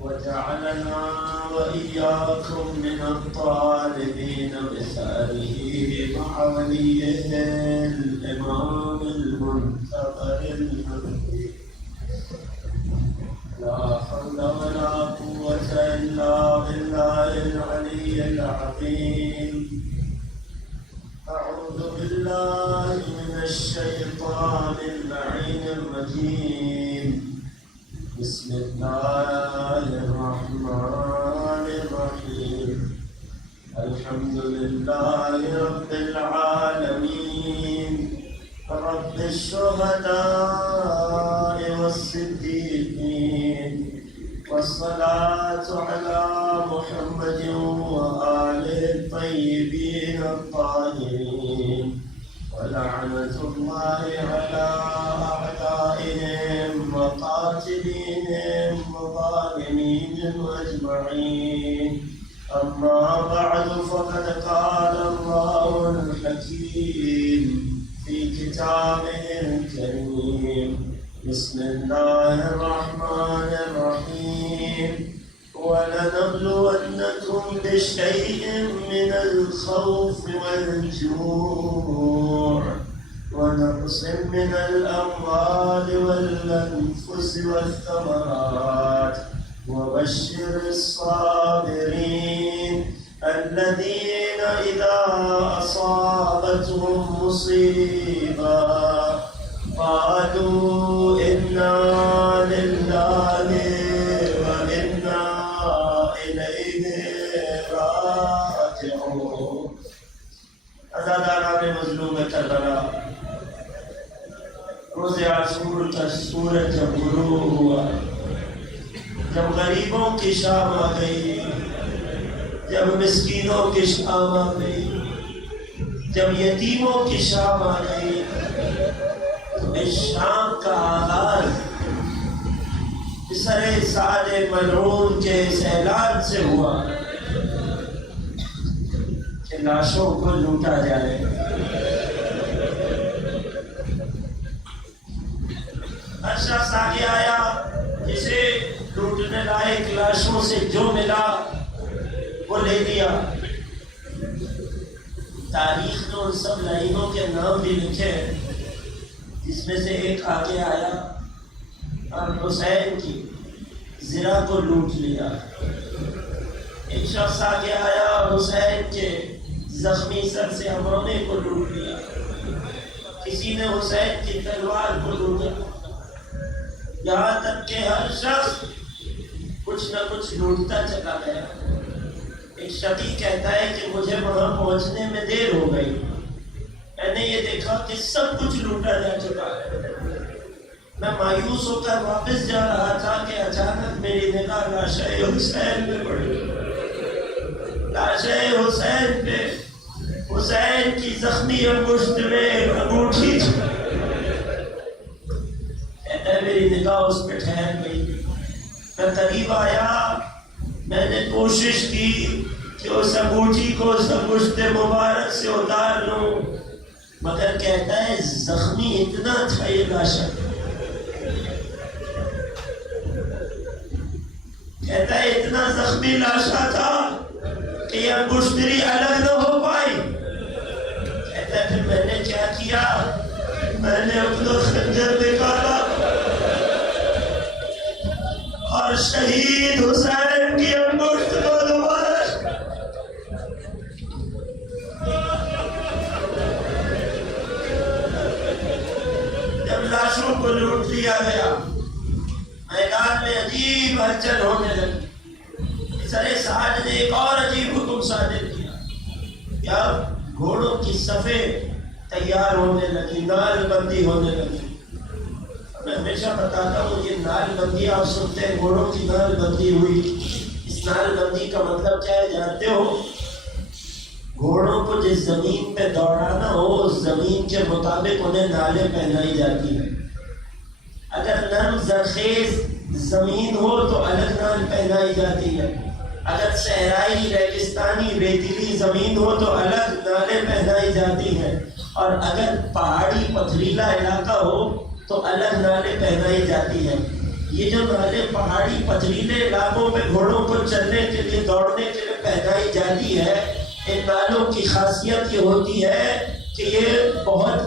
وجعلنا وإياكم من الطالبين بثاره مع وليه الإمام المنتظر المهدي. لا حول ولا قوة إلا بالله العلي العظيم. أعوذ بالله من الشيطان اللعين الرجيم. بسم الله الرحمن الرحيم. الحمد لله رب العالمين، رب الشهداء والصديقين، والصلاة على محمد وآله الطيبين الطاهرين، ولعنة الله على أعدائهم وقاتليهم وظالميهم أجمعين. أما بعد، فقد قال الله الحكيم في كتابه الكريم. بسم الله الرحمن الرحيم. ولنبلونكم بشيء من الخوف والجوع ونقص من الأموال والأنفس والثمرات وبشر الصابرين الذين إذا أصابتهم مصيبة قالوا إنا لله وإنا إليه راجعون. عزاداران مظلوم کربلا، روز عاشور کا سورج جب غروب ہوا، جب غریبوں کی شام آ گئی، جب مسکینوں کی شام آ گئی، جب یتیموں کی شام آ گئی، اس شام کا آغاز بسر سعد ملعون کے اس اعلان سے ہوا کہ لاشوں کو لوٹا جائے. ہر شخص آگے آیا، جسے لوٹنے لائق لاشوں سے جو ملا وہ لے لیا. تاریخ نے ان سب لائنوں کے نام بھی لکھے، جس میں سے ایک آگے آیا اور حسین کی زرہ کو لوٹ لیا. ایک شخص آگے آیا اور حسین کے زخمی سر سے امامے کو لوٹ لیا. کسی نے حسین کی تلوار کو لوٹا. یہاں تک کہ ہر شخص کچھ نہ کچھ لوٹتا چلا گیا. ایک شخص کہتا ہے کہ مجھے وہاں پہنچنے میں دیر ہو گئی، میں نے یہ دیکھا کہ سب کچھ لوٹا جا چکا ہے. میں مایوس ہو کر واپس جا رہا تھا کہ اچانک میری نگاہ لاشِ حسین پہ پڑی. لاشِ حسین پہ حسین کی زخمی انگشت میں ایک انگوٹھی تھی. کہتا ہے میری نگاہ اس پہ ٹھہر گئی. میں قریب آیا، میں نے کوشش کی کہ اس انگوٹھی کو اس انگشت مبارک سے اتار لوں، مگر کہتا ہے زخمی اتنا تھا یہ لاشا، کہتا ہے اتنا زخمی لاشا تھا کہ یہ انگشتری الگ نہ ہو پائی. کہتا ہے پھر میں نے کیا کیا، میں نے اپنا خنجر نکالا اور شہید حسین کی انگشت کو دوبارہ لاشوں کو لوٹ لیا گیا. میدان میں عجیب ہلچل ہونے لگی. سر سعد نے ایک اور عجیب حکم صادر کیا کہ اب گھوڑوں کی صفیں تیار ہونے لگی، نال بندی ہونے لگی. میں ہمیشہ بتاتا ہوں یہ نال بندی آپ سنتے ہیں، گھوڑوں کی نال بندی ہوئی. اس نال بندی کا مطلب کیا ہے جانتے ہو؟ گھوڑوں کو جس زمین پہ دوڑانا ہو اس زمین کے مطابق انہیں نالیں پہنائی جاتی ہیں. اگر نرم زرخیز زمین ہو تو الگ نال پہنائی جاتی ہے. اگر صحرائی ریگستانی ریتیلی زمین ہو تو الگ نالیں پہنائی جاتی ہیں. اور اگر پہاڑی پتھریلا علاقہ ہو تو الگ نالیں پہنائی جاتی ہیں. یہ جو نالے پہاڑی پتھریلے علاقوں میں گھوڑوں کو چلنے کے لیے دوڑنے کے لیے پہنائی جاتی ہے، ان نالوں کی خاصیت یہ ہوتی ہے کہ یہ بہت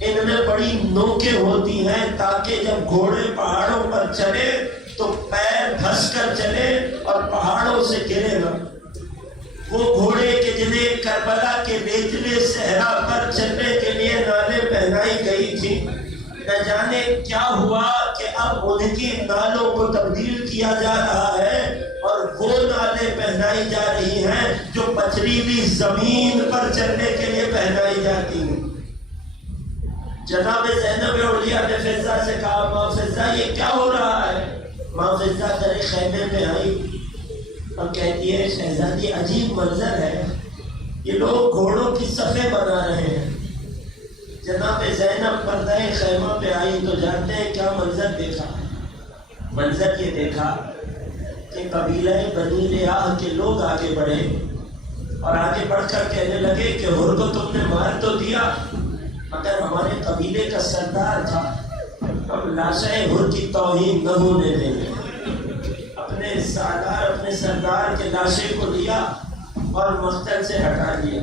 ان میں بڑی نوکیں ہوتی ہیں تاکہ جب گھوڑے پہاڑوں پر چلے تو پیر دھس کر چلے اور پہاڑوں سے گرے نہ۔ وہ گھوڑے کے جنہیں کربلا کے ریتلے صحرا پر چلنے کے لیے نالیں پہنائی گئی تھی، نہ جانے کیا ہوا کہ اب ان کی نالوں کو تبدیل کیا جا رہا ہے اور وہ نالیں پہنائی جا رہی ہیں جو پتھریلی زمین پر چلنے کے لیے پہنائی جاتی ہیں۔ جناب زینب اولیاء نے فضہ سے کہا، ماں فضہ یہ کیا ہو رہا ہے؟ ماں فضہ تیرے خیمے میں آئی اور کہتی ہے شہزادی عجیب منظر ہے، یہ لوگ گھوڑوں کی صفیں بنا رہے ہیں۔ جناب زینب پردہ خیمہ پہ آئی تو جانتے ہیں کیا منظر دیکھا؟ منظر یہ دیکھا کہ قبیلہ بنی لیاح کے لوگ آگے بڑھے اور آگے بڑھ کر کہنے لگے کہ ہر کو تم نے مار تو دیا مگر ہمارے قبیلے کا سردار تھا، ہم لاشیں ہر کی توہین نہ ہونے دیں گے۔ اپنے سالار اپنے سردار کے لاشے کو لیا اور مقتل سے ہٹا دیا۔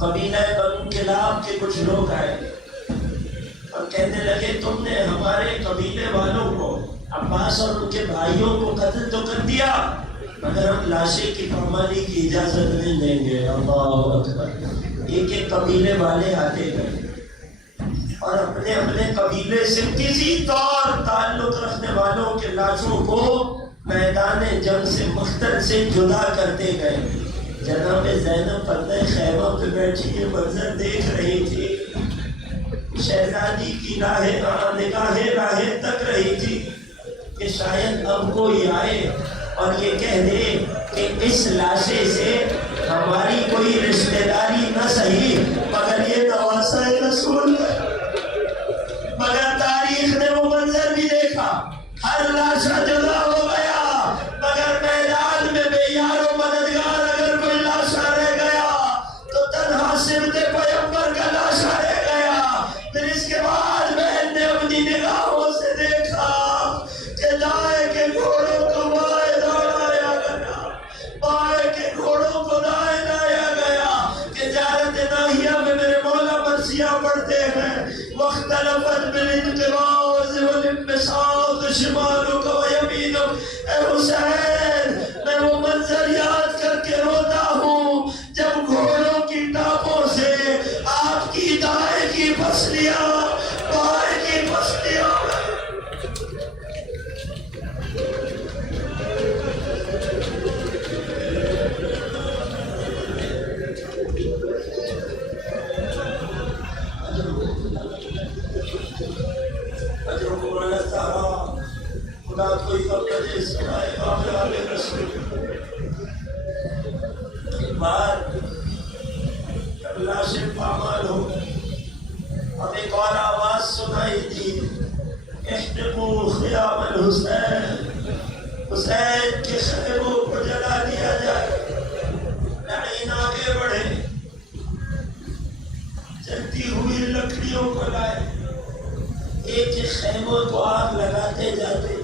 قبیلہ بنو کلاب کے کچھ لوگ آئے اور کہنے لگے تم نے ہمارے قبیلے والوں کو، عباس اور ان کے بھائیوں کو قتل تو کر دیا مگر ہم لاشے کی پامالی کی اجازت نہیں دیں گے۔ اللہ اکبر۔ ایک ایک قبیلے والے آتے گئے اور اپنے اپنے قبیلے سے کسی طور تعلق رکھنے والوں کے لاشوں کو میدان جنگ سے مقتل سے جدا کرتے گئے۔ جناب زینب پردہ خیمہ پہ بیٹھی یہ منظر دیکھ رہی تھی۔ شہزادی کی نگاہیں راہیں تک رہی تھی کہ شاید اب کوئی آئے اور یہ کہہ دے کہ اس لاشے سے ہماری کوئی رشتہ داری نہ صحیح مگر یہ نواسہ رسول ہے۔ مگر تاریخ نے وہ منظر بھی دیکھا، ہر لاشا جدا ہو گیا مگر میدان میں بے یار و مددگار اگر کوئی لاشا رہ گیا تو تنہا صرف پیغمبر کا لاشا رہ گیا۔ پھر اس کے بعد بہن نے اپنی نگاہوں سے دیکھا کہ دائیں کے گھوڑوں کو بائیں دوڑایا گیا، بائیں کے گھوڑوں کو دائیں لایا گیا کہ جارت ناہیہ میں میرے مولا مرثیہ پڑھتے ہیں واختلفت بالانقباض والانبساط شمالک و یمینک۔ اے حسین میں وہ منظر یاد کر کے روتا ہوں جب گھوڑوں کی ٹاپوں سے آپ کی دائیں کی پسلیاں بائیں کی پسلیاں کوئی قبل سنائے آخر آلے رسول۔ ایک بار جب لاشیں پامال ہو اب ایک اور آواز سنائی تھی، احتموا خیام الحسین، حسین کے خیموں کو جلا دیا جائے۔ لائن آگے بڑھے، جلتی ہوئی لکڑیوں کو لائے، ایک ایک خیموں کو آگ لگاتے جاتے،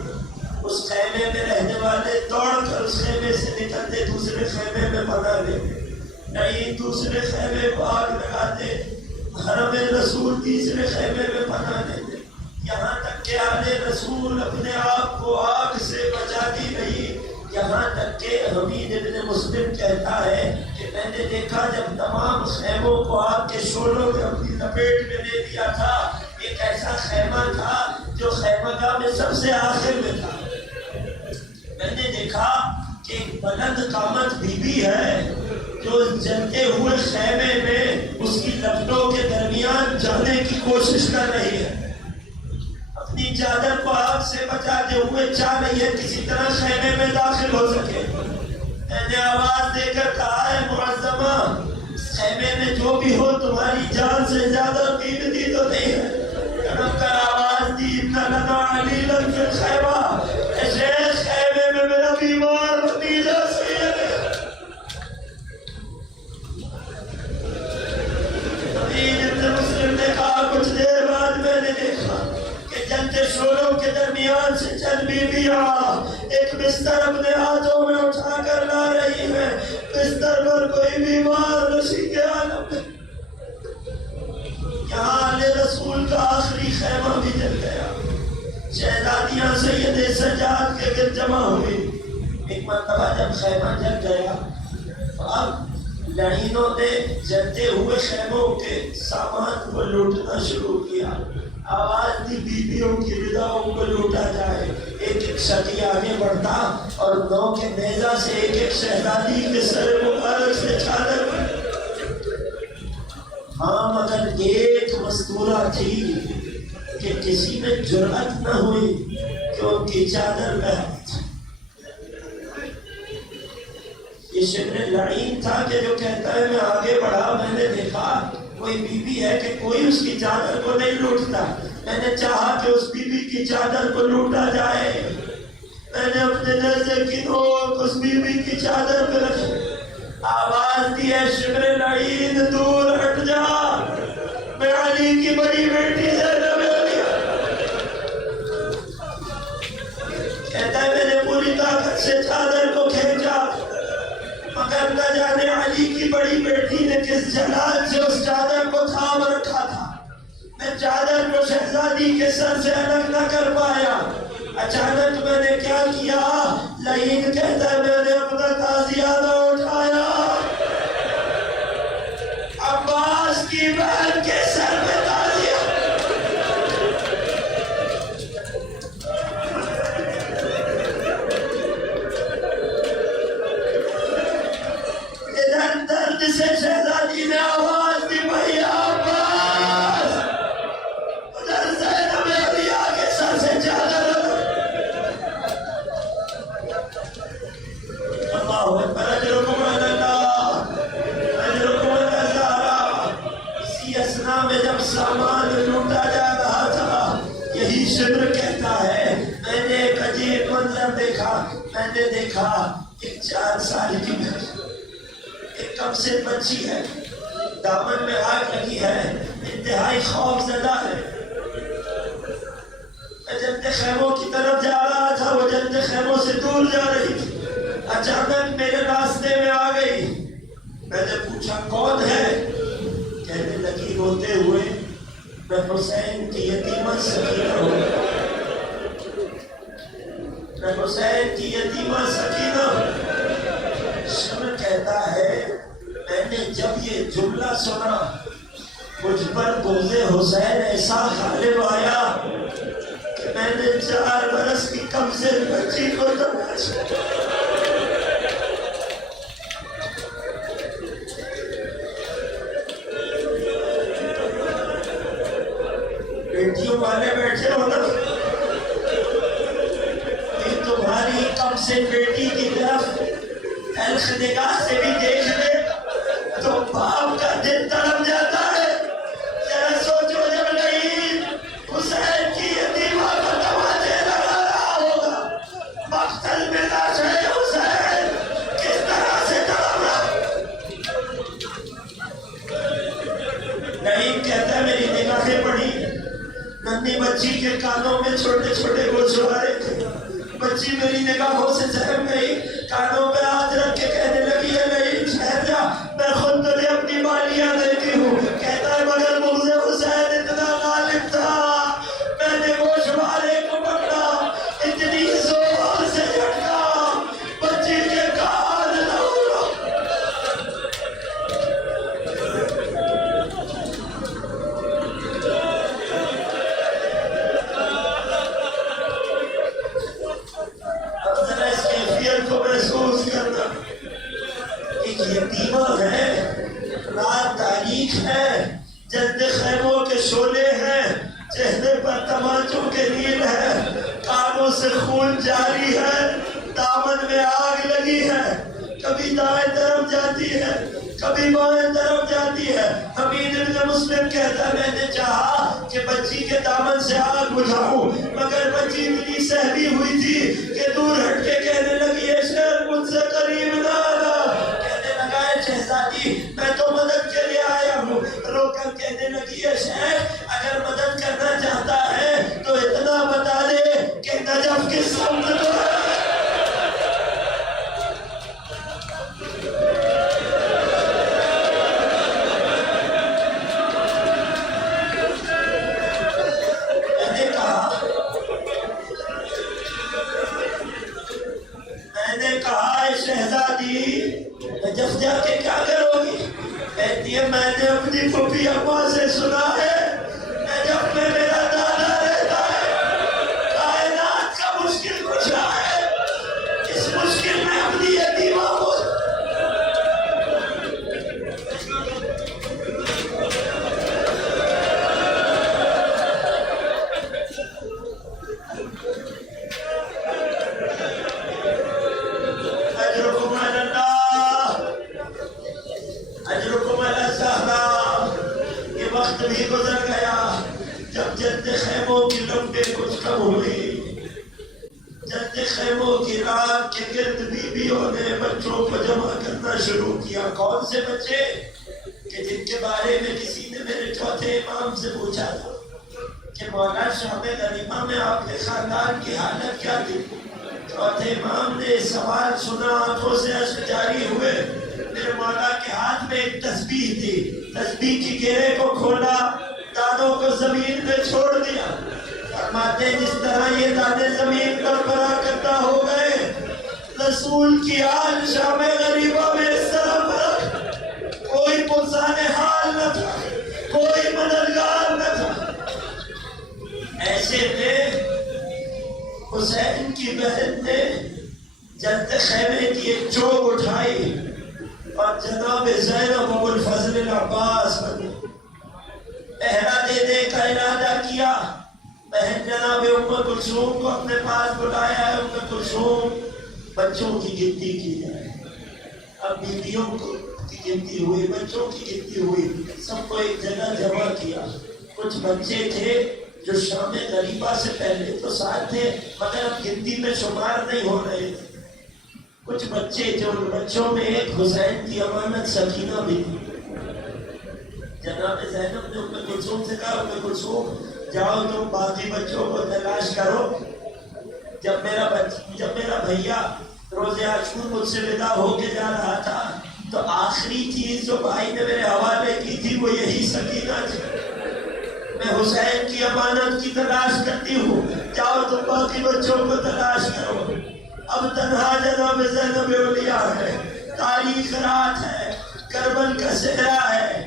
اس خیمے میں رہنے والے دوڑ کر اس خیمے سے نکلتے دوسرے خیمے میں پناہ لیتے، نہیں دوسرے خیمے کو آگ لگاتے، حرم رسول تیسرے خیمے میں پناہ لیتے، یہاں تک کہ آل رسول اپنے آپ کو آگ سے بچاتی رہی۔ یہاں تک کہ حمید ابن مسلم کہتا ہے کہ میں نے دیکھا جب تمام خیموں کو آگ کے شعلوں نے اپنی لپیٹ میں لے لیا تھا، ایک ایسا خیمہ تھا جو خیمہ گاہ میں سب سے آخر میں تھا۔ میں نے دیکھا کہ ایک بلند قامت بی بی ہے جو جلتے ہوئے خیمے میں اس کی لپٹوں کے درمیان جانے کی کوشش کر رہی ہے، اپنی چادر کو آگ سے بچاتے ہوئے چاہ رہی ہے کسی طرح خیمے میں داخل ہو سکے۔ میں نے آواز دے کر کہا ہے معظمہ خیمے میں جو بھی ہو تمہاری جان سے زیادہ قیمتی تو نہیں ہے۔ کڑپ کر آواز دی اِنَّ لَنَا عَلِيلًا فِي الْخَيْمَةِ، اے شیخ خیمے میں میرا بیمار بھتیجا سید ہے۔ حمید ابن مسلم نے کہا کچھ دیر بعد میں نے دیکھا کہ جلتے شعلوں کے درمیان بستر اپنے ہاتھوں میں اٹھا کر لا رہی ہے، بستر پر کوئی بیمار نشی کے عالم میں۔ یہاں آل رسول کا آخری خیمہ بھی جل گیا، شہزادیاں سید سجاد کے گرد جمع ہوئی۔ ایک مرتبہ جب خیمہ جل گیا، اب لڑینوں نے جلتے ہوئے خیموں کے سامان کو لوٹنا شروع کیا۔ آواز دی بیویوں کی رداؤں کو لوٹا جائے۔ ایک ایک شخص آگے بڑھتا اور نو کے نیزہ سے ایک ایک شہزادی کے سر مبارک سے چادر ہاں مگر ایک مستورہ تھی کہ کسی میں جرأت نہ ہوئی کہ ان کی چادر پہنے۔ یہ شبر لعین تھا کہ جو کہتا ہے میں آگے بڑھا، میں نے دیکھا کوئی بی بی ہے کہ کوئی اس کی چادر کو نہیں لوٹتا، میں نے چاہا کہ اس بی بی کی چادر کو لوٹا جائے، میں نے اپنے نیزے کی نوک اس بی بی کی چادر پہ رکھی۔ آواز دی ہے شبر لعین دور ہٹ جا، میں علی کی بڑی بیٹی زینب علیہ۔ کہتا ہے میں نے پوری طاقت سے چادر کو کھینچا، مگر نہ جانے علی کی بڑی بیٹی نے کس جلال سے اس چادر کو تھام رکھا تھا، میں چادر کو شہزادی کے سر سے الگ نہ کر پایا۔ اچانک میں نے کیا کیا؟ لعین کہتا ہے میں نے اپنا تازیانہ اٹھایا، عباس کی بہن کے سر پہ تازیہ۔ ادھر درد سے شہزادی نے آواز دی بھائی عباس، ادھر زینب علیہ کے سر سے چادر۔ اللہ اکبر، اجرکم علی اللہ، اجرکم علی اللہ۔ اسی اسنا میں جب سامان لوٹا جا رہا تھا، یہی شبر کہتا ہے میں نے ایک عجیب منظر دیکھا۔ میں نے دیکھا ایک 4 سال کی بچی، ایک کم سے بچی ہے، دامن میں آگ لگی ہے، انتہائی خوف زدہ ہے۔ میں جنت خیموں کی طرف جا رہا تھا، وہ جنت خیموں سے دور جا رہی تھی، اچانک میرے راستے میں آ گئی۔ میں نے پوچھا کون ہے؟ کہنے لگی روتے ہوئے میں حسین کی یتیمہ سکینہ ہوں، میں حسین کی یتیمہ سکینہ ہوں۔ شمر کہتا ہے میں نے جب یہ جملہ سنا، مجھ پر بغض حسین ایسا غالب آیا کہ میں نے 4 برس کی کم سے بچی کو تماشا۔ بیٹیوں والے بیٹھے ہو نا، تمہاری کم سے بیٹی کی طرف تلخ نگاہ سے بھی دیکھ لے تو باپ کا دل تڑپ جاتا ہے۔ ذرا سوچو جب لعین حسین کی یتیمہ کو تماچے لگا رہا ہوگا، مقتل میں لاش ہے حسین کس طرح سے تڑپ رہا۔ لعین کہتا ہے میری نگاہیں پڑی، ننھی بچی کے کانوں میں چھوٹے چھوٹے گوشوارے تھے، بچی میری نگاہوں سے سہم گئی، کانوں پہ ہاتھ رکھ کے کہنے لگی ہے لعین ٹھہر جا، میں خود تجھے اپنی بالیاں دیتی ہوں۔ کہتا ہے مگر بغض حسین اتنا غالب تھا، میں نے گوشوارے کو پکڑا، اتنی زور سے جھٹکا بچی کے کان نہ اڑا۔ اب ذرا اس کیفیت کو محسوس کرنا، ایک یتیمہ ہے، رات تاریک ہے، جلد خیموں کے شعلے ہیں، چہرے پر تماچوں کے نیل ہے، کانوں سے خون جاری ہے، دامن میں آگ لگی ہے، کبھی دائیں طرف جاتی ہے، کبھی بائیں طرف جاتی ہے۔ حمید ابن مسلم کہتا ہے میں نے چاہا کہ بچی کے دامن سے آگ بجھاؤں، مگر بچی اتنی سہمی ہوئی تھی کہ دور ہٹ کے کہنے لگی ہے شیر مجھ سے قریب نہ آنا۔ کہنے لگا ہے شہزادی میں تو مدد کے لیے آیا ہوں، رو کر کہنے لگی ہے شیخ اگر مدد کرنا چاہتا ہے تو اتنا بتا دے کہ نجف کس سمت کو ہے۔ میں نے کہا اے شہزادی نجف جا کے کیا کرو گی؟ کہتی ہے میں نے اپنی پھوپھی اماں سے سنا ہے نجف میں میرا دادا رہتا ہے، کائنات کا مشکل کشا ہے، اس مشکل میں اپنی یتیمہ کو بھی گزر گیا جب جد خیموں کی لمبے کچھ کم ہوئی، جد خیموں کی رات کے گرد بیویوں نے بچوں کو جمع کرنا شروع کیا۔ کون سے بچے کہ جن کے بارے میں کسی نے میرے چوتھے امام سے پوچھا تھا کہ مولا شام غریبہ میں آپ کے خاندان کی حالت کیا تھی؟ چوتھے امام نے سوال سنا، آنکھوں سے اشک جاری ہوئے۔ میرے مولا کے ہاتھ میں ایک تسبیح تھی، تسبیح کی گرے کو کھولا، دانوں کو زمین پہ چھوڑ دیا۔ فرماتے جس طرح یہ دانے زمین پر پراکندا ہو گئے، رسول کی آل شام غریبہ میں اس طرح پرک، کوئی پرسان حال نہ تھا، کوئی مددگار نہ تھا۔ ایسے میں حسین کی بہن نے جد خیمے کی ایک چوب اٹھائی اور جناب زینب ابو الفضل العباس بنے، پہرا دینے کا ارادہ کیا۔ بہن جناب ام کلثوم کو اپنے پاس بلایا ہے، ام کلثوم بچوں کی گنتی کی جائے۔ اب بیویوں کی گنتی ہوئی، بچوں کی گنتی ہوئی، سب کو ایک جگہ جمع کیا۔ کچھ بچے تھے جو شام غریبہ سے پہلے تو ساتھ تھے مگر اب گنتی میں شمار نہیں ہو رہے تھے۔ کچھ بچے جو ان بچوں میں ایک حسین کی امانت سکینہ بھی تھی۔ جناب زینب نے ام کلثوم سے کہا ام کلثوم جاؤ تم باقی بچوں کو تلاش کرو۔ جب میرا بھیا روز عاشور مجھ سے ودا ہو کے جا رہا تھا تو آخری چیز جو بھائی نے میرے حوالے کی تھی وہ یہی سکینہ تھی۔ میں حسین کی امانت کی تلاش کرتی ہوں، جاؤ تم باقی بچوں کو تلاش کرو۔ اب تنہا جناب زینب اولیاء ہے، تاریخ رات ہے، کربل کا صحرا ہے،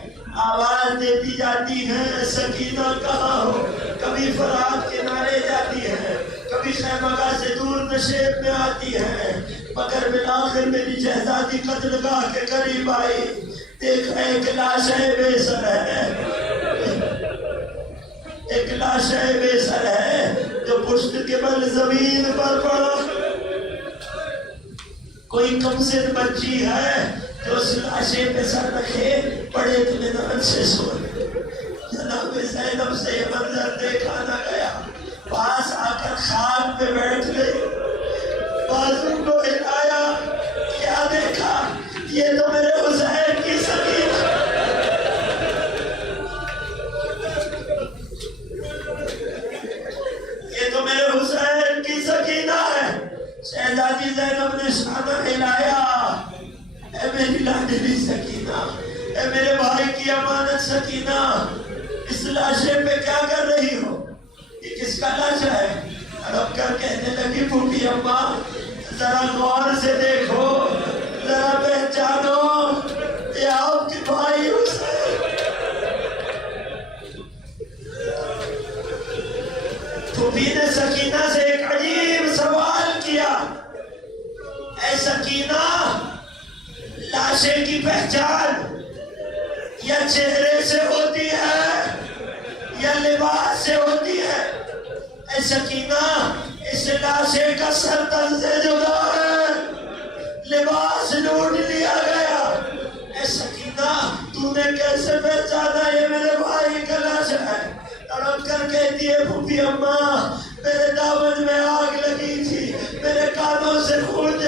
آواز دیتی جاتی ہے سکینہ کہاں ہو، کبھی فرات کنارے جاتی ہے، کبھی خیمگاہ سے دور نشیب میں آتی ہے، مگر بالآخر میری شہزادی قتل گاہ کے قریب آئی، دیکھا ایک لاش بے سر ہے، ایک لاش بے سر ہے جو پشت کے بل زمین پر پڑا۔ کوئی کمسن بچی ہے جو اس لاشے پہ سر رکھے بڑے اطمینان سے سوئے۔ جناب زینب سے یہ منظر دیکھا نہ گیا، پاس آ کر خاک پہ بیٹھ گئی، بازو کو ہلایا، کیا دیکھا؟ یہ تو میرے حسین کی سکینہ، یہ تو میرے حسین کی سکینہ ہے۔ شہزادی زینب نے شانہ ہلایا، اے میری لاڈلی سکینہ، اے میرے بھائی کی امانت سکینہ، اس لاشے پہ کیا کر رہی ہو؟ یہ کس کا لاشا ہے؟ رب کر کہنے لگی پھوپھی اماں ذرا غور سے دیکھو، ذرا پہچانو، یہ آپ کے بھائی حسین۔ پھوپھی نے سکینہ سے ایک عجیب سوال کیا، اے سکینہ لاشے کی پہچان یا چہرے سے ہوتی ہے یا لباس سے ہوتی ہے؟ اے سکینہ اس لاشے کا سر تن سے جدا ہے، لباس لوٹ لیا گیا۔ اے سکینہ تو نے کیسے پہچانا یہ میرے بھائی کا لاش ہے؟ تڑپ کر کہتی ہے پھوپھی اماں میرے دامن میں آگ لگی تھی، میرے کانوں سے خون